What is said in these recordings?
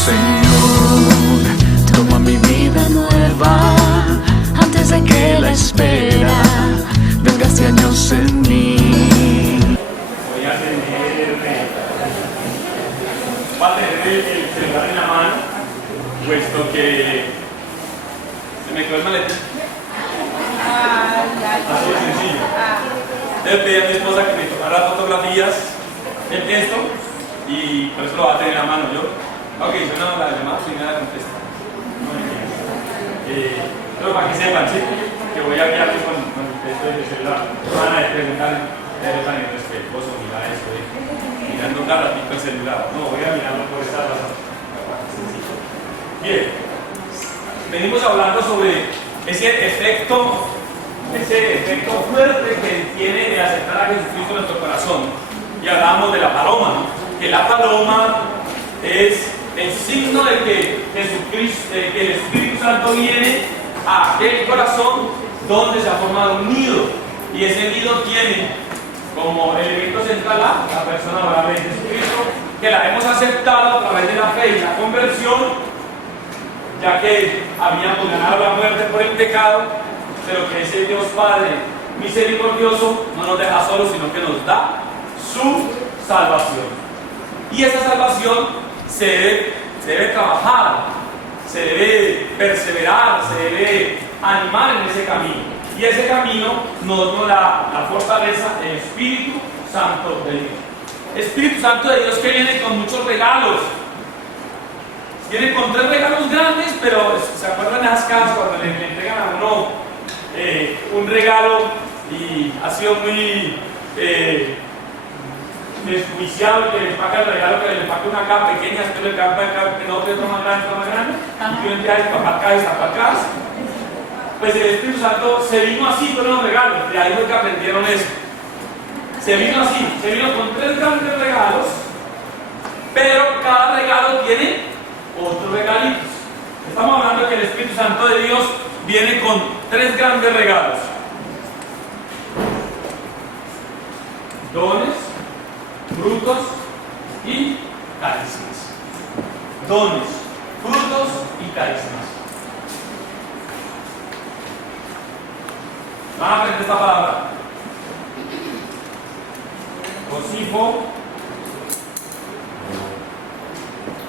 Señor, toma mi vida nueva antes de que la espera venga hace años en mí. Voy a tener el celular en la mano, puesto que se me quedó el maletín. Así de sencillo. Le pedí a mi esposa que me tomara fotografías del texto y por eso lo va a tener en la mano yo. Ok, suena la llamada, sin nada contesta. Pero para que sepan, ¿sí? Que voy a guiarles con el texto del celular. Van a preguntar, eres tan irrespetuoso, mira esto, mirando cada ratito el celular. No, voy a mirarlo por esta razón. Bien, venimos hablando sobre ese efecto fuerte que tiene de aceptar a Jesucristo en nuestro corazón. Y hablamos de la paloma, ¿no? Que la paloma es el signo de que Jesucristo, de que el Espíritu Santo viene a aquel corazón donde se ha formado un nido, y ese nido tiene como elemento central la persona adorable de Jesucristo, que la hemos aceptado a través de la fe y la conversión, ya que habíamos ganado la muerte por el pecado, pero que ese Dios Padre misericordioso no nos deja solos, sino que nos da su salvación. Y esa salvación se debe trabajar, se debe perseverar, se debe animar en ese camino. Y ese camino nos da la fortaleza del Espíritu Santo de Dios. Espíritu Santo de Dios que viene con muchos regalos. Viene con 3 regalos grandes, pero ¿se acuerdan de esas casas cuando le entregan a uno un regalo y ha sido muy desjuiciado, que le empaca el regalo, que le empaca una caja pequeña, después le empaca en otro más grande, y uno entra a destapar acá, destapar acá? Pues el Espíritu Santo se vino así con los regalos, de ahí fue que aprendieron eso. Se vino así, se vino con 3 grandes regalos, pero cada regalo tiene otros regalitos. Estamos hablando de que el Espíritu Santo de Dios viene con 3 grandes regalos: dones, frutos y carismas. Dones, frutos y carismas. Van a aprender esta palabra. Cosifo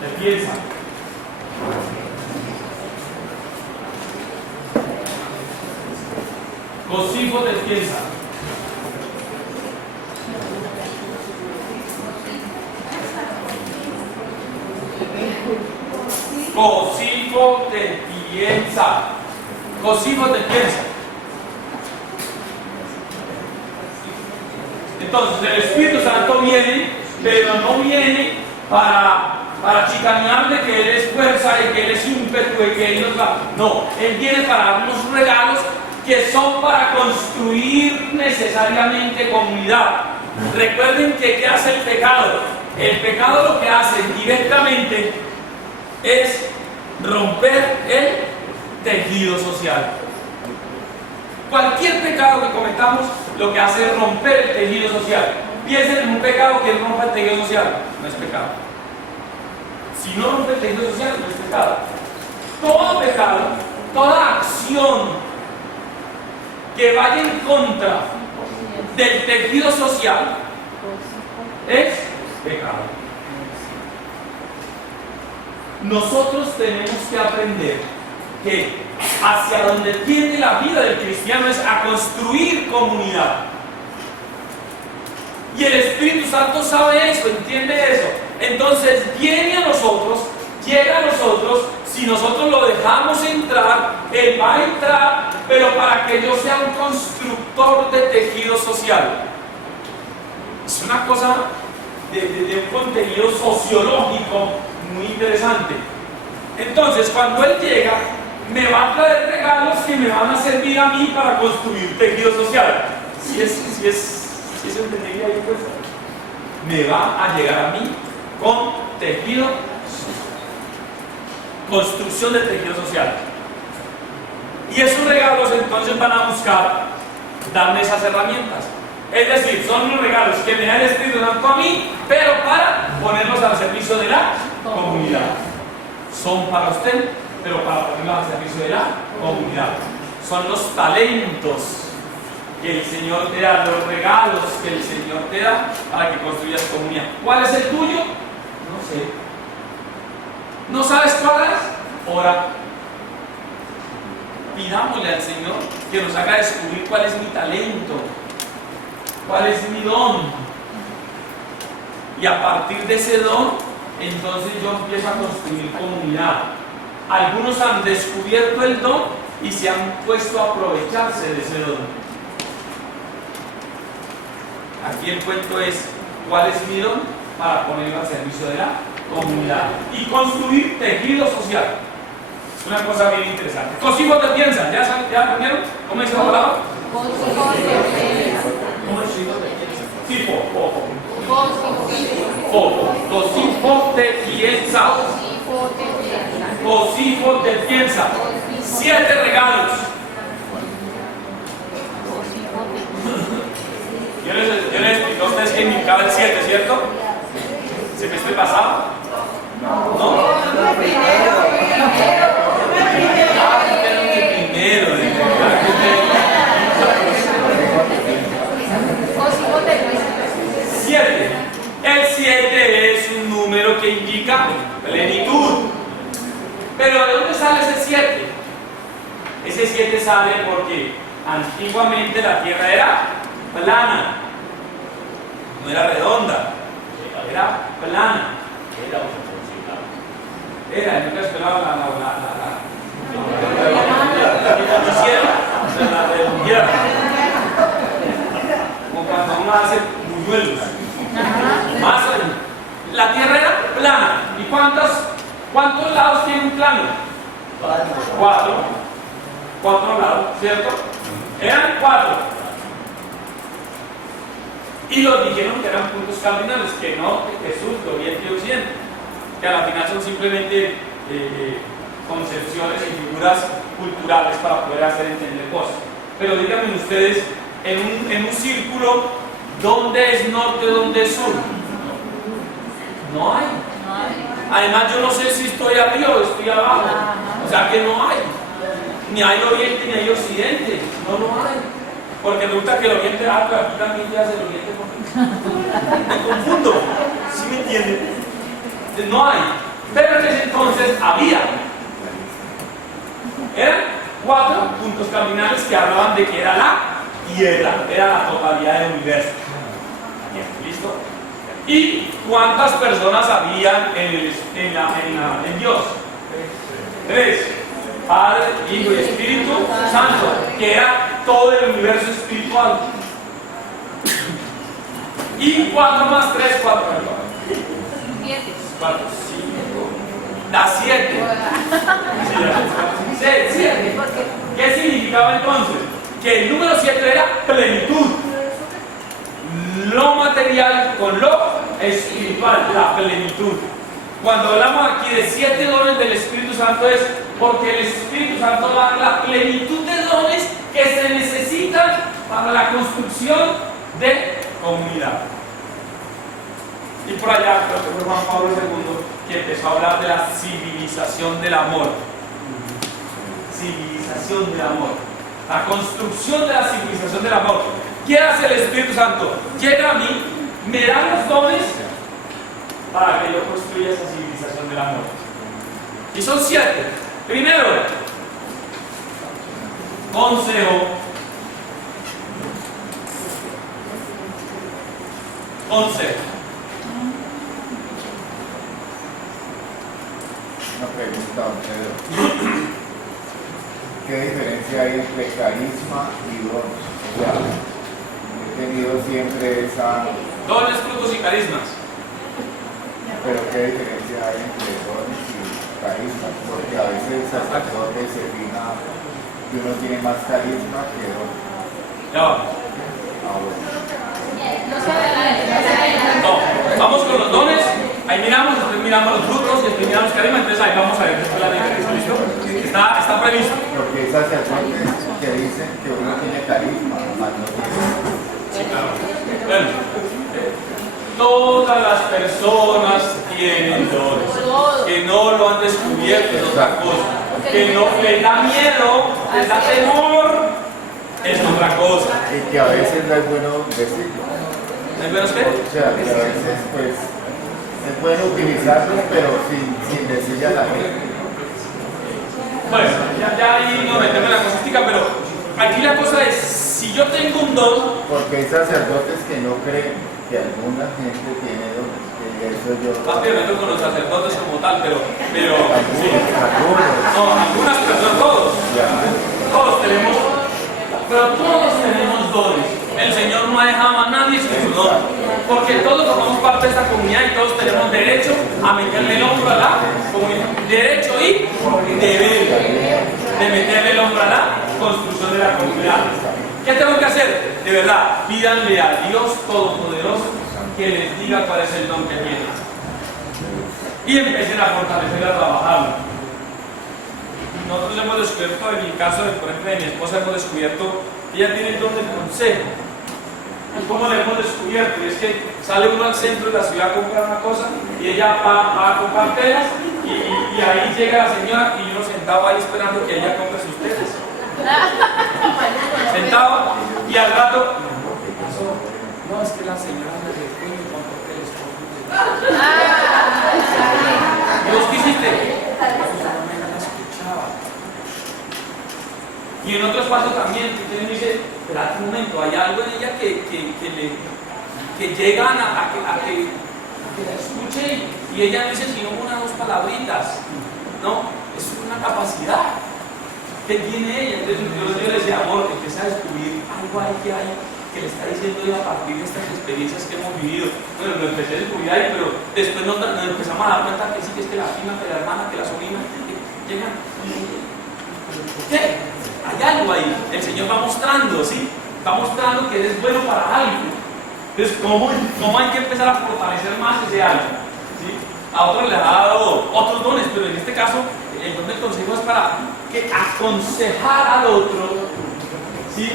te piensa. Cosifo te piensa. Cosifo te piensa. Cosifo te piensa. Entonces el Espíritu Santo viene, pero no viene para chicanear de que Él es fuerza, de que Él es ímpetu, de que Él nos da. No, Él viene para darnos regalos que son para construir necesariamente comunidad. Recuerden que ¿qué hace el pecado? El pecado lo que hace directamente es romper el tejido social. Cualquier pecado que cometamos lo que hace es romper el tejido social. Piensen en un pecado que rompa el tejido social, no es pecado. Si no rompe el tejido social, no es pecado. Todo pecado, toda acción que vaya en contra del tejido social es pecado. Nosotros tenemos que aprender que hacia donde tiende la vida del cristiano es a construir comunidad. Y el Espíritu Santo sabe eso, entiende eso. Entonces viene a nosotros, llega a nosotros. Si nosotros lo dejamos entrar, Él va a entrar, pero para que yo sea un constructor de tejido social. Es una cosa de un contenido sociológico muy interesante. Entonces, cuando Él llega, me va a traer regalos que me van a servir a mí para construir tejido social. Si es entendería ahí, pues, me va a llegar a mí con tejido social. Construcción de tejido social. Y esos regalos entonces van a buscar darme esas herramientas. Es decir, son unos regalos que me da el Espíritu Santo a mí, pero para ponerlos al servicio de la comunidad. son para usted, pero para ponerlos al servicio de la comunidad. Son los talentos que el Señor te da, los regalos que el Señor te da para que construyas comunidad. ¿Cuál es el tuyo? No sé. ¿No sabes cuál es? Ora. Pidámosle al Señor que nos haga descubrir cuál es mi talento, cuál es mi don. Y a partir de ese don, entonces yo empiezo a construir comunidad. Algunos han descubierto el don y se han puesto a aprovecharse de ese don. Aquí el cuento es cuál es mi don para ponerlo al servicio de la comunidad y construir tejido social. Es una cosa bien interesante. Cosimo te piensa, ¿ya aprendieron? ¿Cómo dice la palabra? Cosimo te piensa. ¿Cómo es? Tipo, poco. Cosimo te piensa. Cosimo te piensa. 7 regalos. Yo les explico a ustedes que indicaba el 7, ¿cierto? ¿Se me estoy pasando? ¿No? Primero. 7. El 7 es un número que indica plenitud. Pero ¿de dónde sale ese 7? Ese 7 sale porque antiguamente la tierra era plana, no era redonda, era plana. Era, nunca esperaba la redondeada. Como cuando uno hace buñuelos. Más la tierra era plana. ¿Y cuántos lados tiene un plano? 4. 4 lados, ¿cierto? Eran 4. Y los dijeron que eran puntos cardinales, que norte, que sur, que oriente y occidente, que a la final son simplemente concepciones y figuras culturales para poder hacer entender cosas. Pero díganme ustedes, en un círculo, ¿dónde es norte, dónde es sur? No hay. Además, yo no sé si estoy arriba o estoy abajo. O sea que no hay. Ni hay oriente ni hay occidente. No hay. Porque resulta que el oriente, pero aquí también ya es el oriente. Me confundo. ¿Sí me entienden? No hay. Pero en ese entonces había. Eran 4 puntos cardinales que hablaban de que era la tierra, era la totalidad del universo. Bien, ¿listo? ¿Y cuántas personas habían en Dios? 3. Padre, Hijo y Espíritu Santo, que era todo el universo espiritual. Y 4 más 3, 4. 4, 5. Da 7. 7. ¿Qué significaba entonces? Que el número 7 era plenitud. Lo material con lo espiritual, la plenitud. Cuando hablamos aquí de 7 dones del Espíritu Santo es porque el Espíritu Santo da la plenitud de dones que se necesitan para la construcción de comunidad. Y por allá creo que fue Juan Pablo II que empezó a hablar de la civilización del amor. Civilización del amor. La construcción de la civilización del amor. ¿Qué hace el Espíritu Santo? Llega a mí, me da los dones para que yo construya esa civilización del amor. Y son 7. Primero, consejo. Una pregunta, don Pedro. ¿Qué diferencia hay entre carisma y dones? O sea, he tenido siempre esa... Dones, frutos y carismas. Pero ¿qué diferencia hay entre dones y carismas? Porque a veces el sacerdote se fija que uno tiene más carisma que dones. Ya vamos. No, vamos con los dones, ahí miramos, después miramos los frutos y después miramos carisma, entonces ahí vamos a ver después la diferencia, ¿listo? Está previsto. Porque hay sacerdotes que dicen que uno tiene carisma, más no tiene. Sí, claro. Bueno, todas las personas tienen dones. que no lo han descubierto es otra cosa. Que no les da miedo, les da temor, es otra cosa. Y que a veces no es bueno decirlo. ¿No es bueno usted? O sea, que a veces pues es bueno utilizarlo, pero sin decirle a la gente. Bueno, ya ahí nos metemos en la cosística, pero aquí la cosa es, si yo tengo un don, Porque hay sacerdotes que no creen que alguna gente tiene dones. Que eso yo. más que meto con los sacerdotes como tal, pero sí. Algunos. No, algunas personas, todos tenemos, pero todos tenemos dones. El Señor no ha dejado a nadie sin su don, porque todos formamos parte de esta comunidad y todos tenemos derecho a meterle el hombro a la comunidad, derecho y deber de meterle el hombro a la construcción de la comunidad. ¿Qué tengo que hacer? De verdad, pídanle a Dios Todopoderoso que les diga cuál es el don que tienen y empiecen a fortalecer, a trabajarlo. Nosotros hemos descubierto, en el caso de, por ejemplo, de mi esposa, hemos descubierto que ella tiene el don del consejo. ¿Y cómo lo hemos descubierto? Y es que sale uno al centro de la ciudad a comprar una cosa y ella va a comprar telas y ahí llega la señora y uno sentado ahí esperando que ella compre sus telas. Sentado y al rato, ¿qué pasó? No, es que la señora me recuerda y compró telas. ¿Y vos qué hiciste? Y en otros pasos también, usted me dice, espérate un momento, hay algo en ella que llegan a que la escuche y ella no dice sino una o dos palabritas, ¿no? Es una capacidad que tiene ella. Entonces yo le decía, amor, empieza a descubrir algo ahí que le está diciendo ella a partir de estas experiencias que hemos vivido. Bueno, lo empecé a descubrir ahí, pero después nos empezamos a dar cuenta que sí, que es que la prima, que la hermana, que la sobrina, que llegan. ¿Por qué? Hay algo ahí, el Señor va mostrando, ¿sí? Va mostrando que eres bueno para algo. Entonces, ¿cómo hay que empezar a fortalecer más ese algo? ¿Sí? A otros les ha dado otros dones, pero en este caso, el don del consejo es para aconsejar al otro, ¿sí?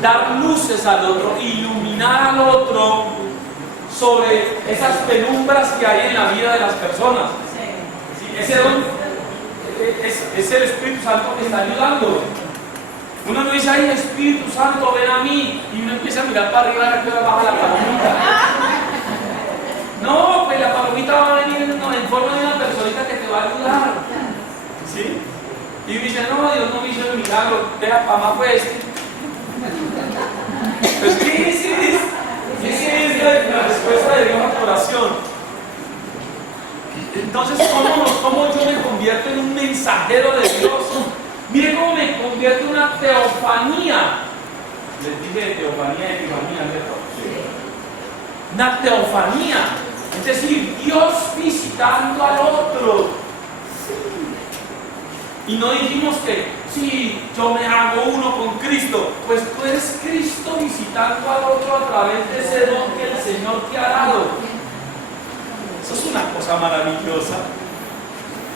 Dar luces al otro, iluminar al otro sobre esas penumbras que hay en la vida de las personas. ¿Sí? Ese don es el Espíritu Santo que está ayudando. Uno no dice, ay, Espíritu Santo, ven a mí, y uno empieza a mirar para arriba, a ver que baja la palomita. No, pues la palomita va a venir en forma de una personita que te va a ayudar. ¿Sí? Y uno dice, no, Dios no me hizo el milagro, vea, mamá fue este. Pues, ¿qué es la respuesta de Dios a tu oración? Entonces, ¿cómo yo me convierto en un mensajero de Dios? Miren cómo me convierto en una teofanía. Les dije de teofanía y epifanía, ¿cierto? Sí. Una teofanía. Es decir, Dios visitando al otro. Sí. Y no dijimos que, sí, yo me hago uno con Cristo. Pues tú eres Cristo visitando al otro a través de ese don que el Señor te ha dado. Eso es una cosa maravillosa.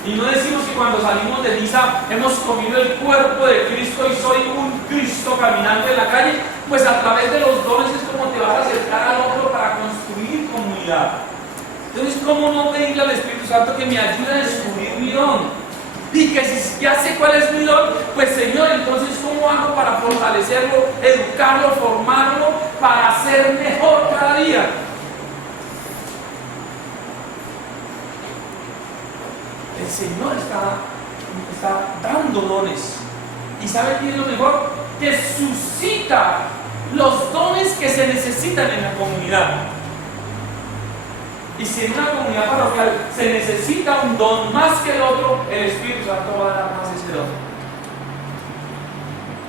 Y no decimos que cuando salimos de misa hemos comido el cuerpo de Cristo y soy un Cristo caminando en la calle. Pues a través de los dones es como te vas a acercar al otro para construir comunidad. Entonces, ¿cómo no pedirle al Espíritu Santo que me ayude a descubrir mi don? Y que si ya sé cuál es mi don, pues Señor, entonces ¿cómo hago para fortalecerlo, educarlo, formarlo, para ser mejor cada día? El Señor está dando dones. ¿Y sabe qué es lo mejor? Que suscita los dones que se necesitan en la comunidad. Y si en una comunidad parroquial se necesita un don más que el otro, el Espíritu Santo va a dar más ese don.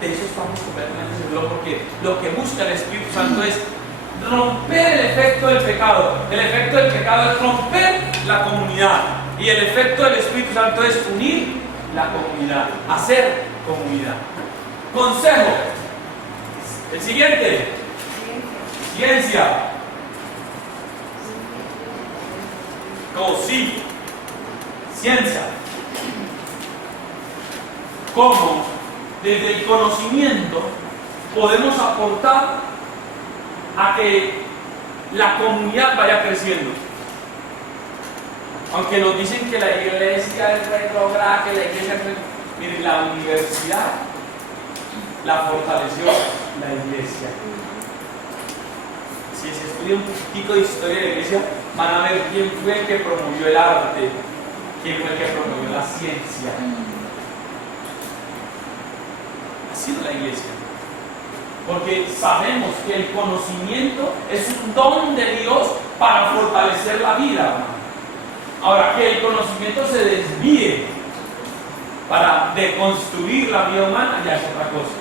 De eso estamos completamente seguros, porque lo que busca el Espíritu Santo es romper el efecto del pecado. El efecto del pecado es romper la comunidad. Y el efecto del Espíritu Santo es unir la comunidad, hacer comunidad. Consejo. El siguiente. Ciencia. Sí. Ciencia. ¿Cómo desde el conocimiento podemos aportar a que la comunidad vaya creciendo? Aunque nos dicen que la iglesia iglesia es retrógrada, que la iglesia es... Miren, la universidad la fortaleció la iglesia. Si se estudia un poquitico de historia de la iglesia, van a ver quién fue el que promovió el arte, quién fue el que promovió la ciencia. Ha sido la iglesia. Porque sabemos que el conocimiento es un don de Dios para fortalecer la vida. Ahora, que el conocimiento se desvíe para deconstruir la vida humana ya es otra cosa.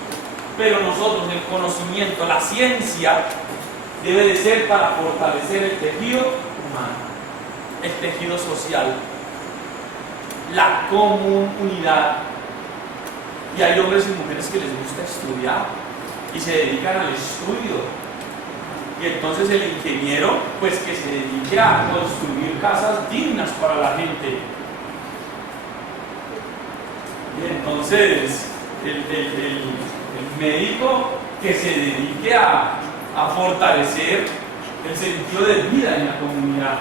Pero nosotros, el conocimiento, la ciencia, debe de ser para fortalecer el tejido humano, el tejido social, la comunidad. Y hay hombres y mujeres que les gusta estudiar y se dedican al estudio. Y entonces el ingeniero, pues que se dedique a construir casas dignas para la gente. Y entonces el médico que se dedique a fortalecer el sentido de vida en la comunidad.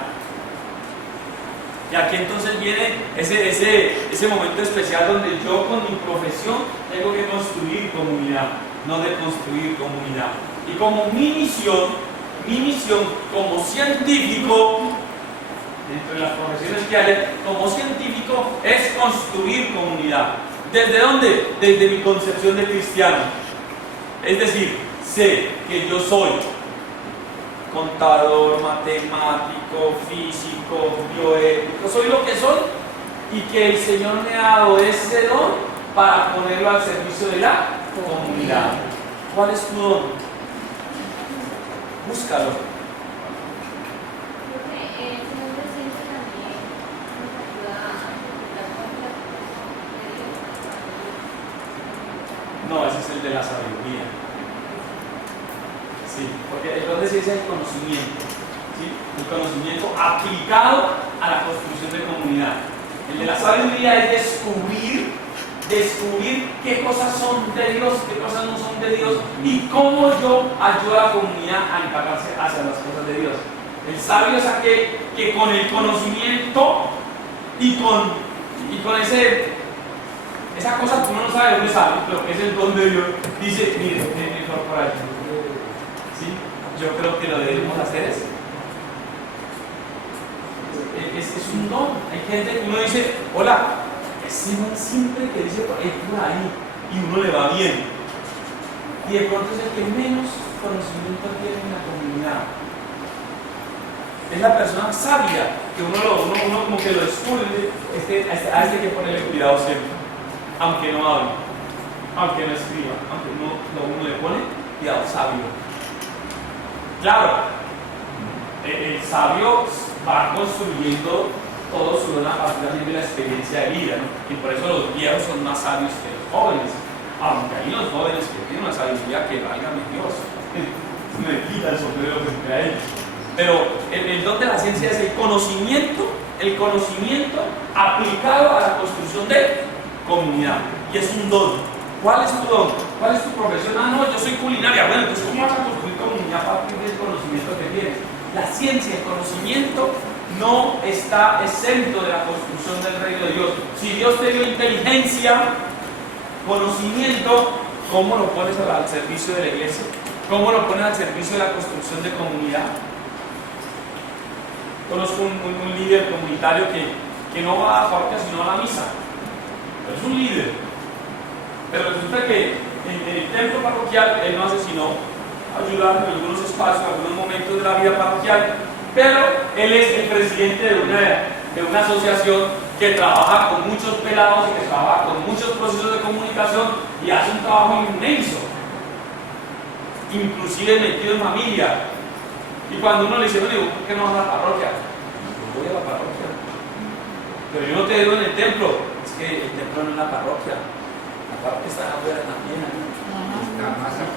Y aquí entonces viene ese momento especial donde yo con mi profesión tengo que construir comunidad, no de construir comunidad. Y como mi misión como científico, dentro de las profesiones que hay, como científico, es construir comunidad. ¿Desde dónde? Desde mi concepción de cristiano. Es decir, sé que yo soy contador, matemático, físico, bioético, soy lo que soy, y que el Señor me ha dado ese don para ponerlo al servicio de la comunidad. ¿Cuál es tu don? Búscalo. No, ese es el de la sabiduría. Sí, porque entonces ese es el conocimiento, ¿sí? El conocimiento aplicado a la construcción de comunidad. El de la sabiduría es descubrir qué cosas son de Dios, qué cosas no son de Dios y cómo yo ayudo a la comunidad a encargarse hacia las cosas de Dios. El sabio es aquel que con el conocimiento y con esa cosa que uno no sabe de dónde sale, pero que es el don de Dios, dice, mire, mejor por ahí. ¿Sí? Yo creo que lo debemos hacer es un don. Hay gente que uno dice, hola, ese man siempre que dice por ahí y uno le va bien. Y de pronto es el que menos conocimiento tiene en la comunidad. Es la persona sabia que uno como que lo descubre. A este hay que ponerle cuidado siempre. Aunque no hable, aunque no escriba, aunque uno le pone cuidado, sabio. Claro, el sabio va construyendo todo su don a partir de la experiencia de vida, ¿no? Y por eso los viejos son más sabios que los jóvenes, aunque hay unos jóvenes que tienen una sabiduría que válgame Dios, me quita el sombrero frente a ellos. Pero el don de la ciencia es el conocimiento aplicado a la construcción de comunidad, y es un don. ¿Cuál es tu don? ¿Cuál es tu profesión? Ah, no, yo soy culinaria. Bueno, entonces ¿cómo vas a construir comunidad a partir del conocimiento que tienes? La ciencia, el conocimiento no está exento de la construcción del reino de Dios. Si Dios te dio inteligencia, conocimiento, ¿cómo lo pones al servicio de la iglesia? ¿Cómo lo pones al servicio de la construcción de comunidad? Conozco un líder comunitario que no va a la parroquia sino a la misa. Pero es un líder. Pero resulta que en el templo parroquial él no hace sino ayudar en algunos espacios, en algunos momentos de la vida parroquial. Pero él es el presidente de una asociación que trabaja con muchos pelados y que trabaja con muchos procesos de comunicación y hace un trabajo inmenso, inclusive metido en familia. Y cuando uno le dice, bueno, ¿por qué no vas a la parroquia? Yo voy a la parroquia. Pero yo no te digo en el templo. Es que el templo no es la parroquia. La parroquia está afuera también.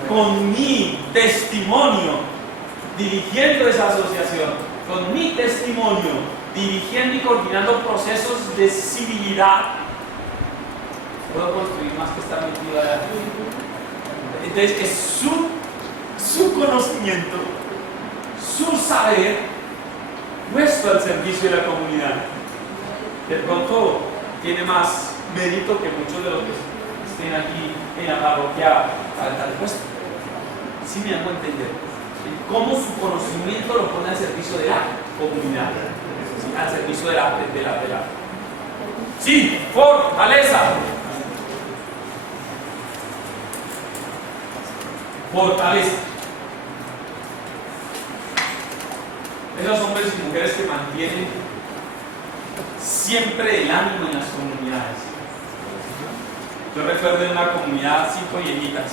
Con mi testimonio, dirigiendo esa asociación, con mi testimonio, dirigiendo y coordinando procesos de civilidad, puedo construir más que estar metido allá. Entonces, es su conocimiento, su saber, puesto al servicio de la comunidad. De pronto, tiene más mérito que muchos de los que estén aquí en la parroquia al puesto. ¿Sí me hago entender? Cómo su conocimiento lo pone al servicio de la comunidad, ¿sí? Al servicio de la. Sí, fortaleza. Fortaleza. Esos hombres y mujeres que mantienen siempre el ánimo en las comunidades. Yo recuerdo en una comunidad 5 viejitas,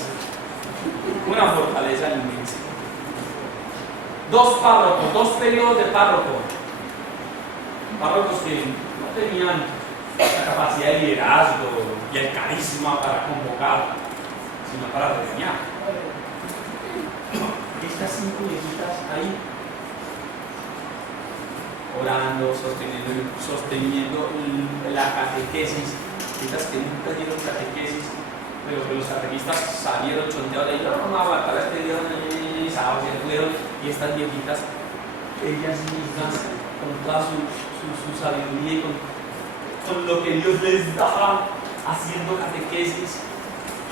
una fortaleza inmensa. 2 párrocos, 2 periodos de párrocos que no tenían la capacidad de liderazgo y el carisma para convocar, sino para regañar. Estas 5 viejitas ahí, orando, sosteniendo la catequesis, estas que nunca dieron catequesis, pero que los catequistas salieron chonteados de ahí, no vamos a aguantar este día de sábado, se fueron, y estas viejitas, ellas mismas, con toda su sabiduría y con lo que Dios les daba, haciendo catequesis.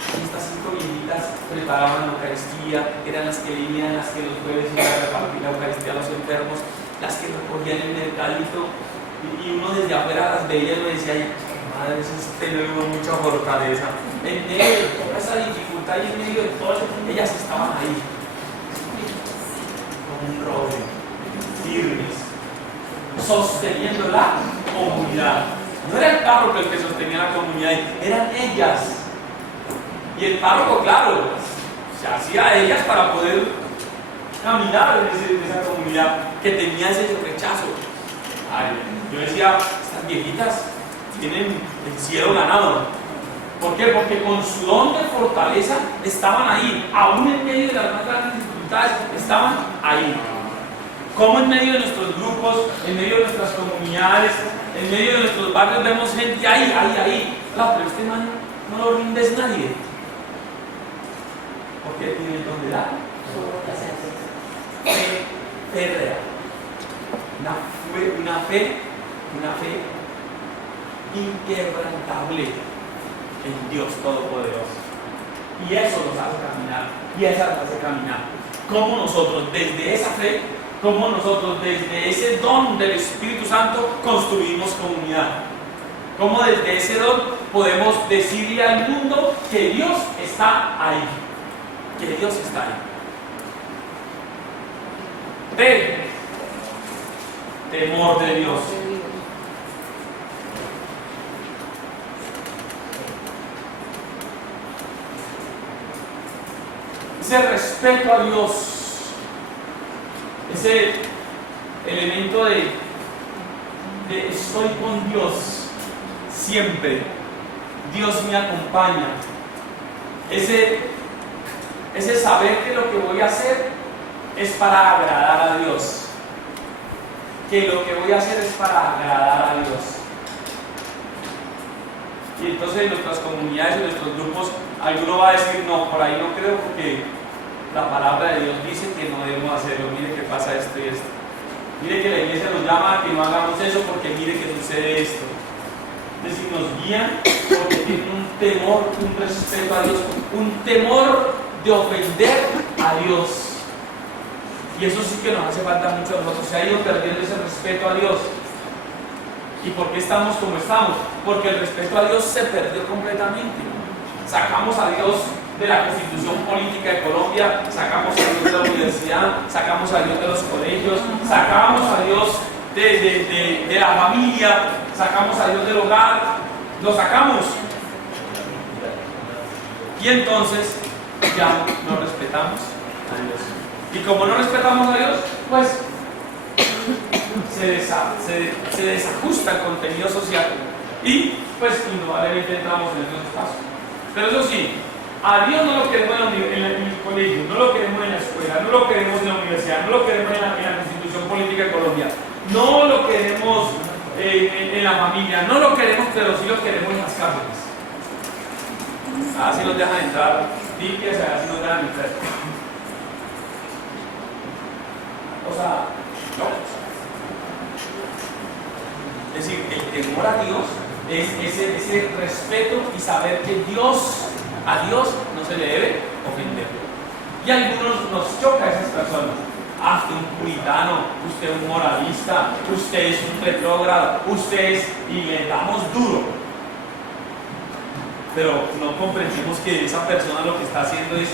Estas 5 viejitas preparaban la Eucaristía, eran las que leían, las que los jueves iban a repartir la Eucaristía a los enfermos, las que recogían el mercadito, y uno desde afuera las veía y uno decía, ay, madre, eso es tener mucha fortaleza. En medio de toda esa dificultad y en medio de todo eso, ellas estaban ahí, con un roble, firmes, sosteniendo la comunidad. No era el párroco el que sostenía la comunidad, eran ellas. Y el párroco, claro, se hacía a ellas para poder caminar en esa comunidad que tenía ese rechazo. Ay, yo decía, estas viejitas tienen el cielo ganado. ¿Por qué? Porque con su don de fortaleza estaban ahí, aún en medio de las más grandes dificultades, estaban ahí. Como en medio de nuestros grupos, en medio de nuestras comunidades, en medio de nuestros barrios vemos gente ahí. Claro, pero este man no lo rindes nadie. Porque tiene el don de la fe férrea. Una fe inquebrantable en Dios Todopoderoso. Y eso nos hace caminar, y esa nos hace caminar. Como nosotros, desde esa fe, como nosotros, desde ese don del Espíritu Santo, construimos comunidad. Como desde ese don podemos decirle al mundo que Dios está ahí. Que Dios está ahí. Temor de Dios. Ese respeto a Dios, ese elemento de estoy con Dios siempre, Dios me acompaña, ese saber que lo que voy a hacer es para agradar a Dios, que lo que voy a hacer es para agradar a Dios. Y entonces en nuestras comunidades, en nuestros grupos, alguno va a decir, no, por ahí no creo porque la palabra de Dios dice que no debemos hacerlo, mire que pasa esto y esto. Mire que la iglesia nos llama a que no hagamos eso porque mire que sucede esto. Es decir, nos guían porque tienen un temor, un respeto a Dios, un temor de ofender a Dios. Y eso sí que nos hace falta mucho a nosotros. Se ha ido perdiendo ese respeto a Dios. ¿Y por qué estamos como estamos? Porque el respeto a Dios se perdió completamente. Sacamos a Dios de la Constitución Política de Colombia, sacamos a Dios de la universidad, sacamos a Dios de los colegios, sacamos a Dios de la familia, sacamos a Dios del hogar, lo sacamos. Y entonces ya no respetamos a Dios. Y como no respetamos a Dios, pues se desajusta el contenido social y pues indudablemente entramos en esos espacios. Pero eso sí, a Dios no lo queremos en el colegio, no lo queremos en la escuela, no lo queremos en la universidad, no lo queremos en la Constitución Política de Colombia, no lo queremos en la familia, no lo queremos, pero sí lo queremos en las cárceles. Así nos dejan entrar limpias, así nos dejan entrar. O sea, no. Es decir, el temor a Dios es ese respeto y saber que a Dios no se le debe ofender. Y a algunos nos choca a esas personas. Usted un puritano, usted un moralista, usted es un retrógrado, y le damos duro. Pero no comprendemos que esa persona lo que está haciendo es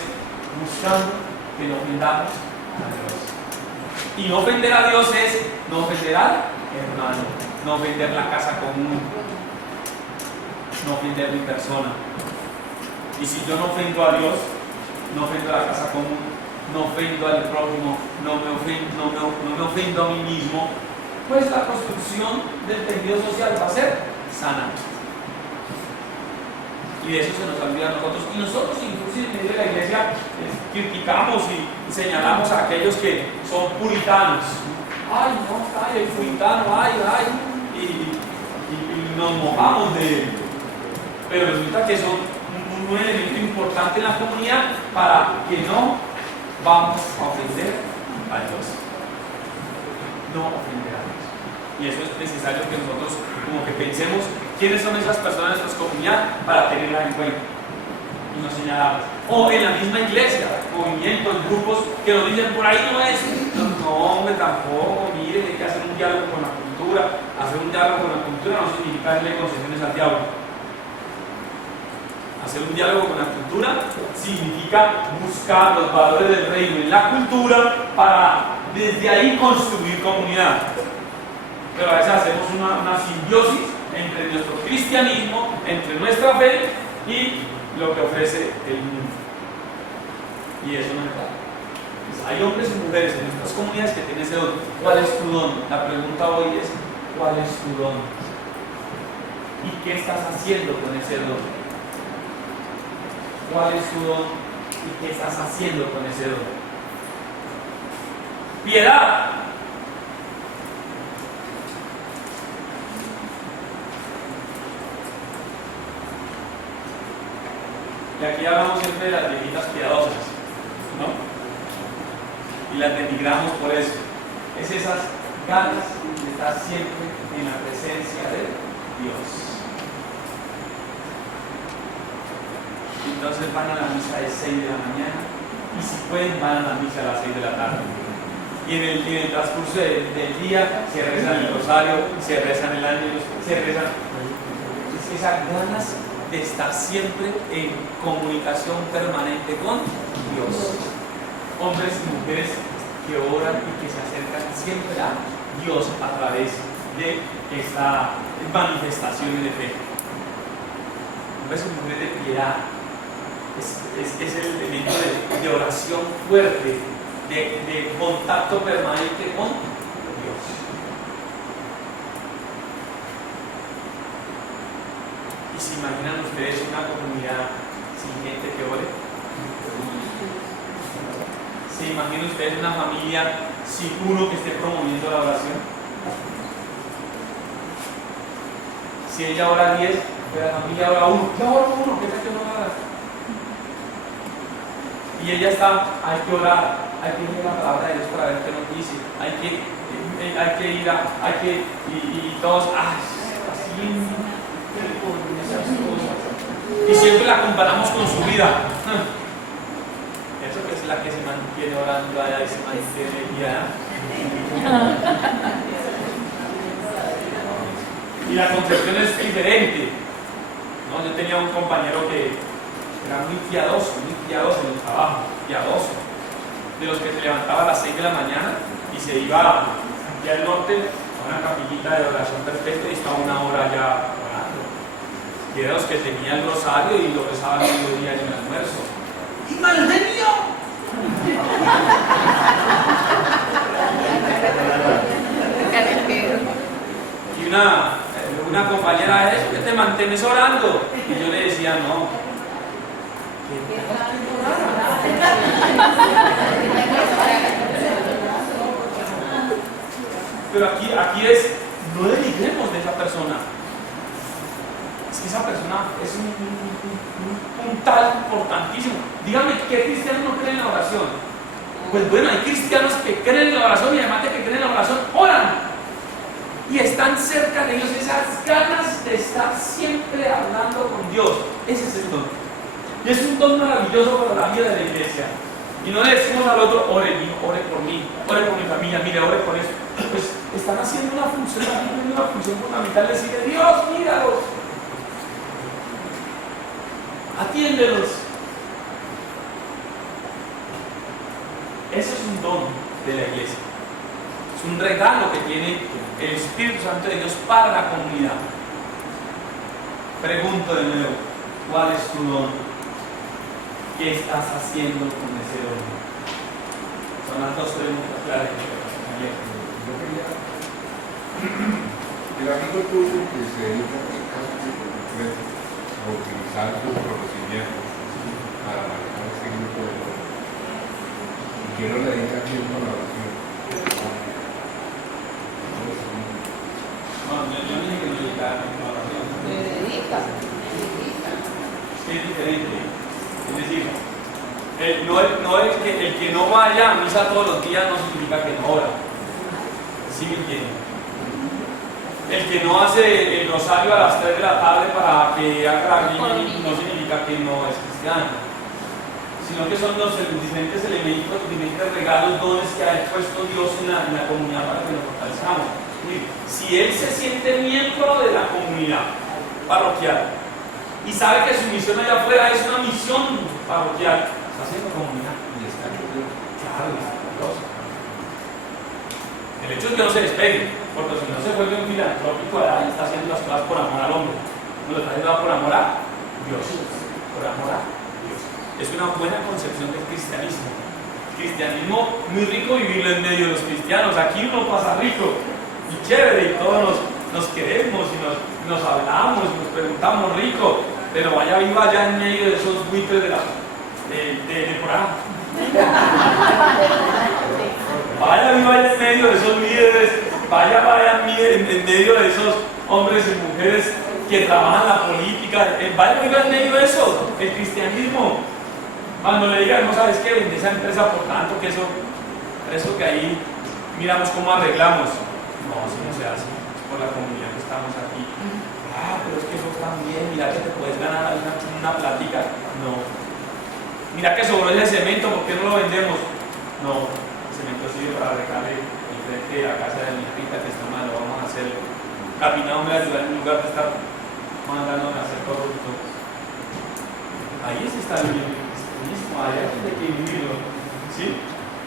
buscando que no ofendamos a Dios. Y no ofender a Dios es no ofender al hermano, no ofender la casa común, no ofender mi persona. Y si yo no ofendo a Dios, no ofendo a la casa común, no ofendo al prójimo, no me ofendo a mí mismo, pues la construcción del tejido social va a ser sana. Y de eso se nos olvida a nosotros. Y nosotros, inclusive en medio de la iglesia, criticamos y señalamos a aquellos que son puritanos. Ay, no, ay, el puritano, ay, y nos mojamos de él. Pero resulta que son un elemento importante en la comunidad para que no vamos a ofender a Dios. No ofender a Dios. Y eso es necesario que nosotros como que pensemos quiénes son esas personas de nuestra comunidad para tenerlas en cuenta y no señalarlas. O en la misma iglesia, movimientos, grupos que nos dicen por ahí no es. No, hombre, tampoco. Miren, hay que hacer un diálogo con la cultura. Hacer un diálogo con la cultura no significa darle concesiones al diablo. Hacer un diálogo con la cultura significa buscar los valores del reino en la cultura para desde ahí construir comunidad. Pero a veces hacemos una simbiosis entre nuestro cristianismo, entre nuestra fe y lo que ofrece el mundo. Y eso no es verdad. Pues hay hombres y mujeres en nuestras comunidades que tienen ese don. ¿Cuál es tu don? La pregunta hoy es: ¿cuál es tu don? ¿Y qué estás haciendo con ese don? ¿Cuál es tu don y qué estás haciendo con ese don? Piedad. Y aquí hablamos siempre de las viejitas piadosas, ¿no? Y las denigramos por eso. Es esas ganas de estar siempre en la presencia de Dios. Entonces van a la misa a las 6 de la mañana y si pueden van a la misa a las 6 de la tarde. Y en el transcurso del día se rezan el rosario, se rezan el ángelus, se rezan. Es esas ganas de estar siempre en comunicación permanente con Dios. Hombres y mujeres que oran y que se acercan siempre a Dios a través de estas manifestaciones de fe. Hombres y mujeres de piedad. Es el elemento de oración fuerte, de contacto permanente con Dios. ¿Y se imaginan ustedes una comunidad sin gente que ore? ¿Se imaginan ustedes una familia sin uno que esté promoviendo la oración? Si ella ora 10, pero la familia ora 1. Yo oro 1, ¿qué tal que no ora? Y ella está, hay que orar, hay que leer la palabra de Dios para ver qué nos dice, hay que ir y todos, así, con esas cosas. Y siempre la comparamos con su vida. Eso que es la que se mantiene orando allá y se mantiene guiada. Y la concepción es diferente. ¿No? Yo tenía un compañero que era muy piadoso en el trabajo, piadoso, de los que se levantaba a las 6 de la mañana y se iba aquí al norte a una capillita de oración perfecta y estaba una hora ya orando. Y era los que tenían el rosario y lo rezaban el mediodía en el almuerzo. ¡Y mal genio! Y una compañera de eso, que te mantienes orando. Y yo le decía, no. Pero aquí es, no denigremos de esa persona. Es que esa persona es un puntal importantísimo. Dígame, ¿qué cristiano no cree en la oración? Pues bueno, hay cristianos que creen en la oración y además de que creen en la oración, oran. Y están cerca de ellos esas ganas de estar siempre hablando con Dios. Ese es el don. Y es un don maravilloso para la vida de la iglesia. Y no le decimos al otro, ore por mí, ore por mi familia, mire, ore por eso. Pues están haciendo una función, fundamental, decirle, Dios, míralos, atiéndelos. Eso es un don de la iglesia. Es un regalo que tiene el Espíritu Santo de Dios para la comunidad. Pregunto de nuevo, ¿cuál es tu don? ¿Qué estás haciendo con ese don? Son las dos preguntas claras. El amigo tuyo que se dedica a utilizar sus conocimientos para manejar ese grupo de dones, y que no le dedica tiempo a la oración. No, yo no dije que no dedicara tiempo a la oración. Me dedica. Es diferente. Es decir, el que no vaya a misa todos los días no significa que no ora. ¿Sí me entienden? El que no hace el rosario a las 3 de la tarde para que haga la Biblia no significa que no es cristiano, sino que son los diferentes elementos, diferentes regalos, dones que ha puesto Dios en la comunidad para que nos fortalezcamos. Si él se siente miembro de la comunidad parroquial y sabe que su misión allá afuera es una misión parroquial, está haciendo comunidad y está ayudando. Claro, Dios. El hecho es que no se despegue, porque si no se vuelve un filantrópico, ahí está haciendo las cosas por amor al hombre. No lo está haciendo por amor a Dios. Por amor a Dios. Es una buena concepción del cristianismo. Cristianismo muy rico vivirlo en medio de los cristianos. Aquí uno pasa rico y chévere y todos nos queremos y nos hablamos, nos preguntamos rico, pero vaya viva allá en medio de esos buitres de Corán. Vaya viva allá en medio de esos líderes, vaya en medio de esos hombres y mujeres que trabajan la política, vaya viva en medio de eso, el cristianismo. Cuando le digan, no sabes qué, vende esa empresa por tanto que eso que ahí miramos cómo arreglamos. No, así no se hace, por la comunidad que estamos aquí. Pero es que eso está bien, mira que te puedes ganar una plática. No. Mira que sobró ese cemento, ¿por qué no lo vendemos? No, el cemento sirve para arreglarle el frente de la casa de mi rica que está mal, lo vamos a hacer. Caminamos a ayudar en lugar de estar mandando a hacer corrupto. Ahí se está viviendo el cristianismo, ahí hay que vivirlo. ¿Sí?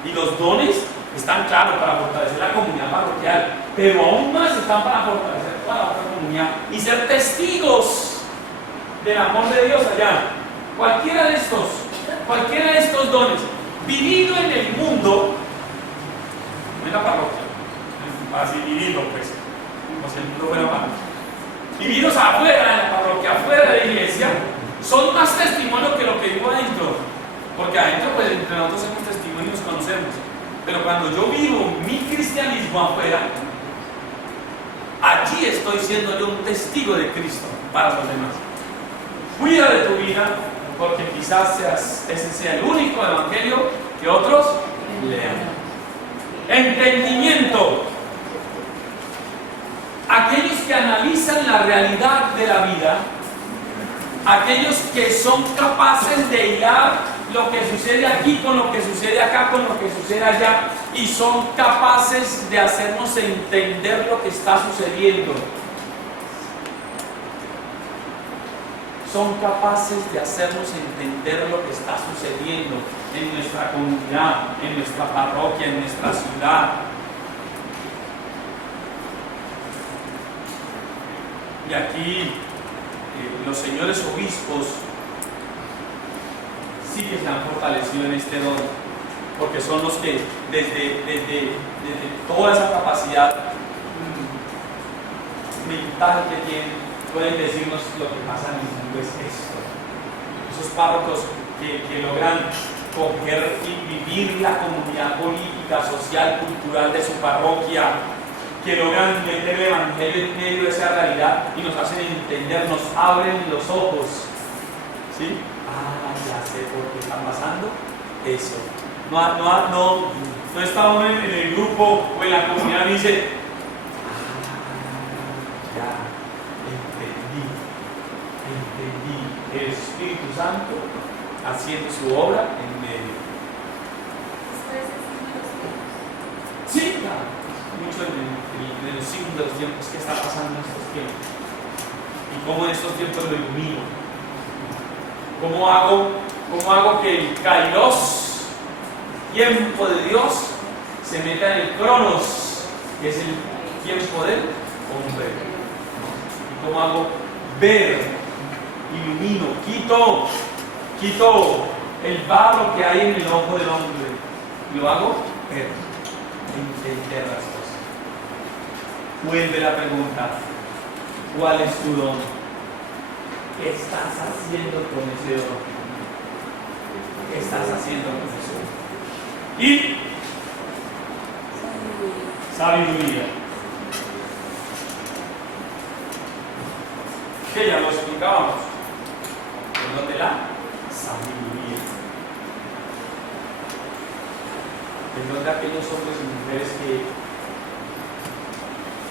Y los dones están claros para fortalecer la comunidad parroquial, pero aún más están para fortalecer toda la otra comunidad y ser testigos del amor de Dios allá. Cualquiera de estos dones, vivido en el mundo, no en la parroquia, así vivido pues, como si el mundo fuera malo. Vividos afuera de la parroquia, afuera de la iglesia, son más testimonios que lo que vivo adentro, porque adentro pues entre nosotros somos testimonios y nos conocemos. Pero cuando yo vivo mi cristianismo afuera, allí estoy siendo yo un testigo de Cristo para los demás. Cuida de tu vida, porque quizás ese sea el único evangelio que otros lean. Entendimiento. Aquellos que analizan la realidad de la vida, aquellos que son capaces de hilar lo que sucede aquí con lo que sucede acá, con lo que sucede allá, y son capaces de hacernos entender lo que está sucediendo. Son capaces de hacernos entender lo que está sucediendo en nuestra comunidad, en nuestra parroquia, en nuestra ciudad. Y aquí los señores obispos sí que se han fortalecido en este don, porque son los que desde toda esa capacidad mental que tienen, pueden decirnos lo que pasa en el mundo es esto. Esos párrocos que logran coger y vivir la comunidad política, social, cultural de su parroquia, que logran meter el evangelio en medio de esa realidad y nos hacen entender, nos abren los ojos. ¿Sí? Ya sé por qué está pasando eso. No está uno en el grupo o en la comunidad y dice, ya entendí. el Espíritu Santo haciendo su obra en medio. Sí, claro. Mucho en los signos de los tiempos. ¿Qué está pasando en estos tiempos? Y cómo en estos tiempos lo ilumino. ¿Cómo hago que el kairos, tiempo de Dios, se meta en el cronos, que es el tiempo del hombre? ¿Y cómo hago ver, ilumino, quito el barro que hay en el ojo del hombre y lo hago ver, entender las cosas? Vuelve la pregunta: ¿cuál es tu don? ¿Qué estás haciendo con ese don? ¿Qué estás haciendo con ese don? Y sabiduría. Que ya lo explicábamos. El don de la sabiduría. El don de aquellos hombres y mujeres que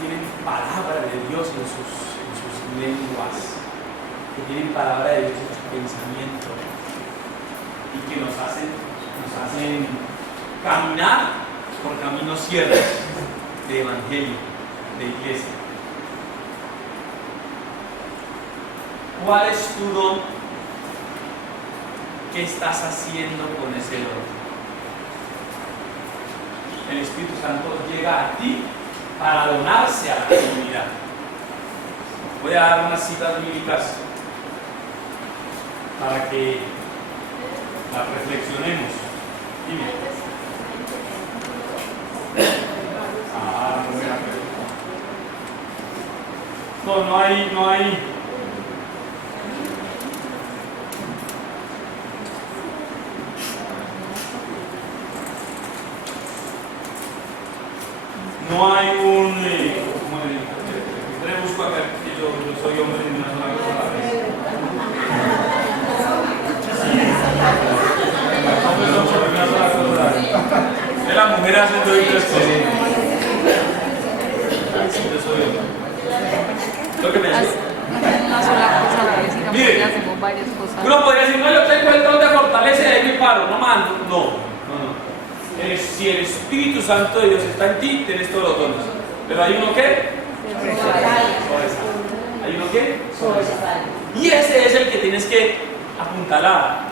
tienen palabra de Dios en sus lenguas, que tienen palabra de Dios en su pensamiento y que nos hacen caminar por caminos ciertos de evangelio, de iglesia. ¿Cuál es tu don? ¿Qué estás haciendo con ese don? El Espíritu Santo llega a ti para donarse a la comunidad. Voy a dar unas citas bíblicas para que las reflexionemos. Dime. No hay. No hay un. Busco acá que yo soy hombre de una sola cosa a la vez. Hombres son sobre una sola cosa a la vez. De la mujer haciendo tres cosas. Yo soy hombre. Lo que me decía. Una sola cosa a la vez, digamos, Mire, que hacemos varias cosas. uno podría decir: no, yo tengo el don de fortaleza y de mi paro, no mando. No. Si el Espíritu Santo de Dios está en ti, tienes todos los dones. Pero hay uno que sobresale. ¿Hay uno que sobresale? Y ese es el que tienes que apuntalar.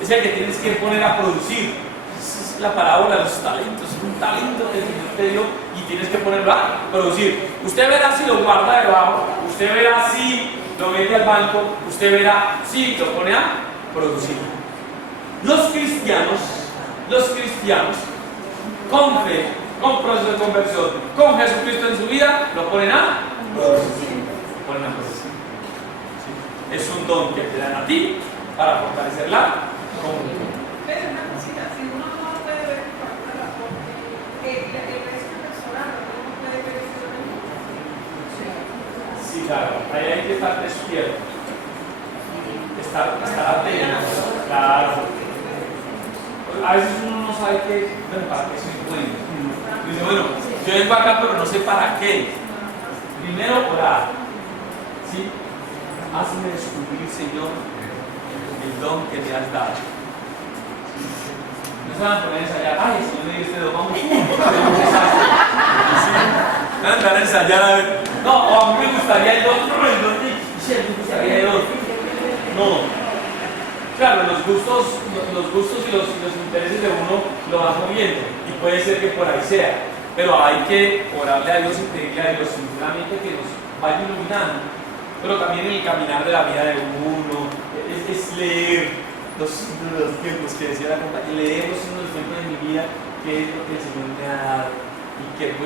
Es el que tienes que poner a producir. Esa es la parábola de los talentos. Es un talento que el Señor te dio y tienes que ponerlo a producir. Usted verá si lo guarda debajo, usted verá si lo mete al banco, usted verá si lo pone a producir. Los cristianos, con fe, con proceso de conversión, con Jesucristo en su vida, lo ponen a producir. ¿Sí? Es un don que te dan a ti para fortalecer la comunidad. Pero una cosita, si uno no lo puede ver por alguna razón, el resto personal no puede ver eso. Sí, claro, ahí hay que estar despierto. Estar atento. Claro. A veces uno no sabe para qué soy bueno. Dice, bueno, yo vengo acá pero no sé para qué. Primero orar. ¿Sí? Hazme descubrir, Señor, el don que me has dado. No se van a poner a ensayar: ay, Señor, me dio este don, vamos juntos. Van a entrar a ensayar a ver. No, a mí me gustaría el don me gustaría el don. No. Claro, los gustos y los intereses de uno lo van moviendo y puede ser que por ahí sea, pero hay que orarle a Dios y pedirle a Dios sinceramente que nos vaya iluminando. Pero también el caminar de la vida de uno es leer los signos de los tiempos, que decía la compañía, leer los signos de los tiempos de mi vida, qué es lo que el Señor me ha dado y en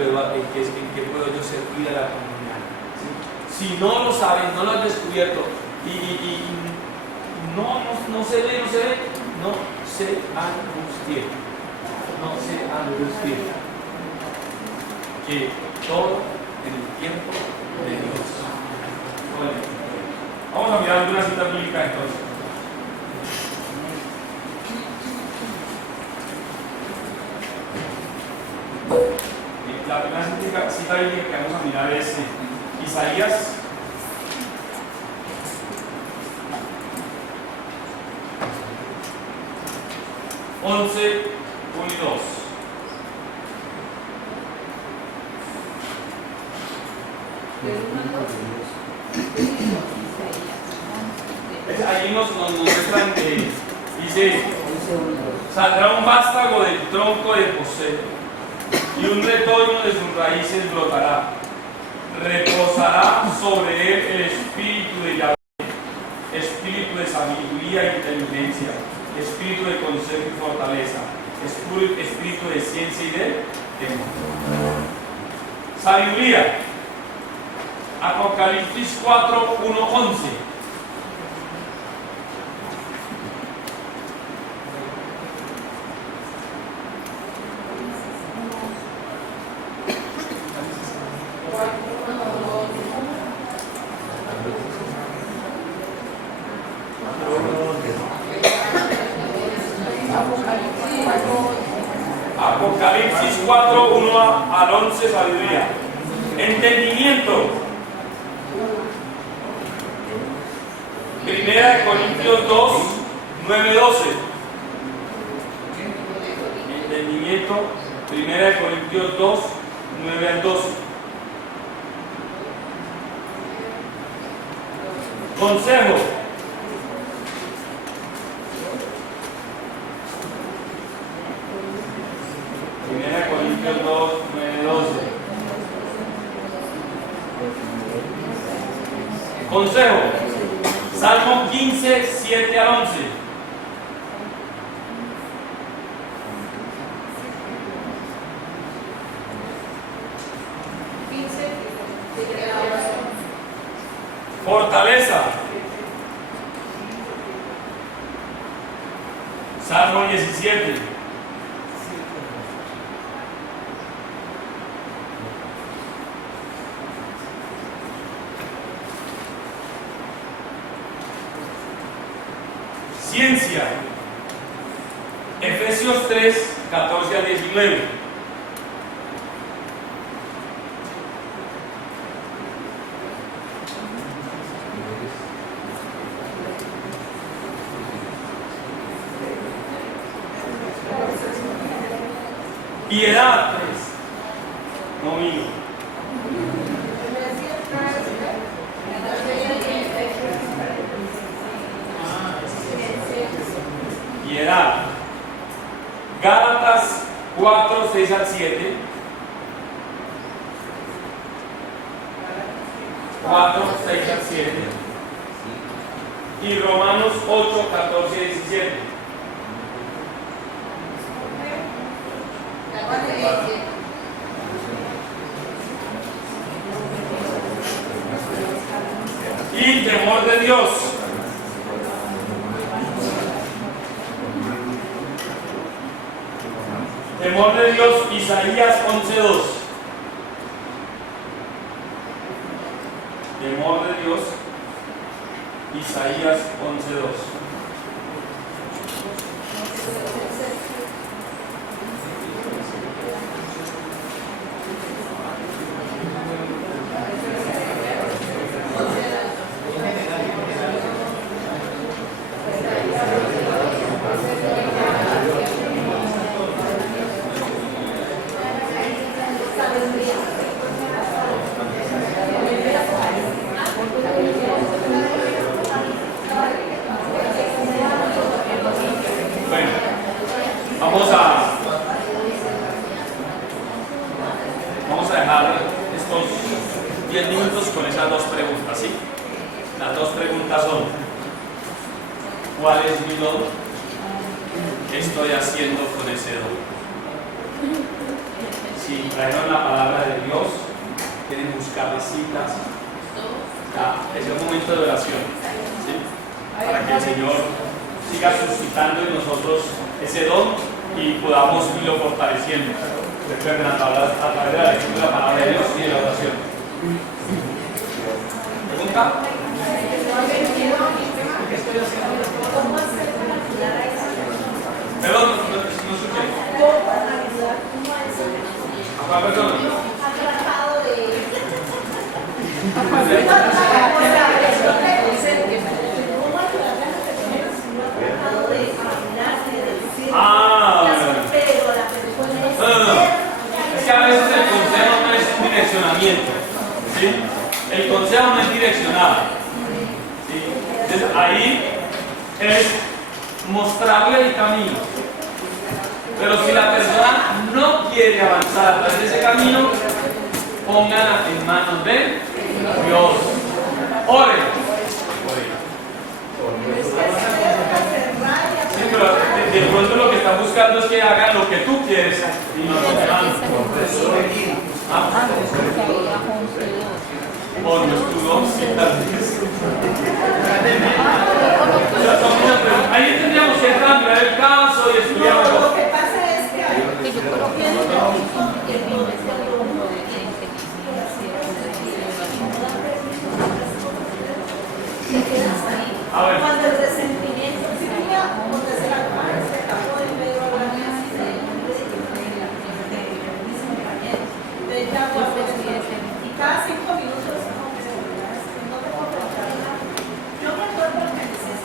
qué puedo yo servir a la comunidad. ¿Sí? Si no lo saben, no lo han descubierto y no se ve, no se angustien. Que todo en el tiempo de Dios. Bueno, vamos a mirar una cita bíblica entonces. La primera cita bíblica que vamos a mirar es Isaías 11, 1 y 2. Ahí nos muestran que dice: saldrá un vástago del tronco de José, y un retoño de sus raíces brotará. Reposará sobre él el espíritu de Yahvé, espíritu de sabiduría e inteligencia, espíritu de consejo y fortaleza, espíritu de ciencia y de temor. Sabiduría. Apocalipsis 4, 1, 11. Apocalipsis 4, 1 al 11, sabiduría. Entendimiento. Primera de Corintios 2, 9, 12. Entendimiento. Primera de Corintios 2, 9 al 12. Consejo. Primera de Corintios 2, 9, 12. Consejo. Salmo 15, 7 al 11. Fortaleza. Salmo 17. Ciencia. Efesios 3, 14 al 19. Piedad. No mío. Piedad. Gálatas 4, 6 al 7. 4, 6 al 7. Y Romanos 8, 14 y 17. Y temor de Dios. Temor de Dios, Isaías 11:2. Temor de Dios, Isaías 11:2. Vamos a dejar estos 10 minutos con esas dos preguntas, ¿sí? Las dos preguntas son: ¿cuál es mi don? ¿Qué estoy haciendo con ese don? Si trajeron la palabra de Dios, quieren buscar las citas, es el momento de oración, ¿sí? Para que el Señor siga suscitando en nosotros ese don y podamos irlo fortaleciendo. Recuerden, a través de la lectura de la palabra de Dios y de la oración. ¿Pregunta? Perdón, no escuché. ¿A cuál persona? Ah, es mostrarle el camino. Pero si la persona no quiere avanzar a través de ese camino, póngala en manos de Dios. Oren. Sí, pero de pronto lo que están buscando es que hagan lo que tú quieres y no lo que hagan. O no es tu don, sí, tal vez. Ahí tendríamos que cambiar el caso y estudiar. Lo que pasa es que hay Que yo coloqué el lógico y el fin de ser como de A ver. cuando el resentimiento sería donde se la toma se acabó en medio de la y cada 5 minutos no te puedo preguntar nada. Yo me acuerdo lo que dices.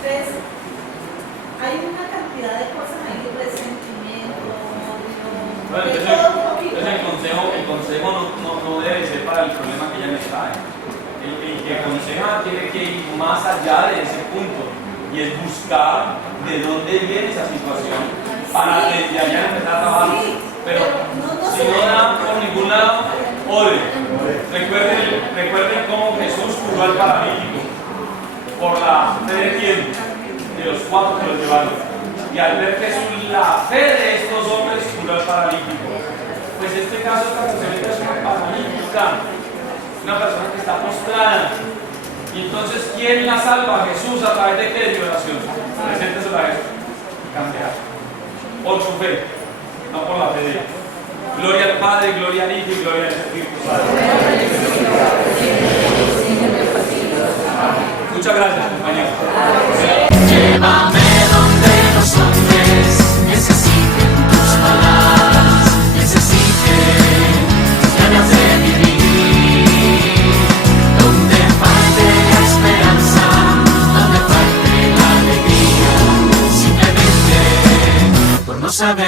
Entonces, hay una cantidad de cosas ahí, resentimiento, Bueno, de entonces, todo un poquito. el consejo no debe ser para el problema que ya me trae. El que aconseja tiene que ir más allá de ese punto y es buscar de dónde viene esa situación para desde allá empezar a trabajar. Pero si no da por ningún lado, ore. Recuerden cómo Jesús curó al paralítico por la fe de quién, de los 4 que los llevaron. Y al ver Jesús la fe de estos hombres curó al paralítico. Pues este caso esta mujer es una paralítica, una persona que está postrada. Y entonces, ¿quién la salva? Jesús, ¿a través de qué? De oración. Preséntesela a Jesús. Cambiar. Por su fe, no por la fe de ella. Gloria al Padre, gloria al Hijo y gloria al Espíritu Santo. Muchas gracias, compañeros. Llévame donde los hombres necesiten tus palabras, necesiten ganas de vivir, donde falte la esperanza, donde falte la alegría, simplemente por no saber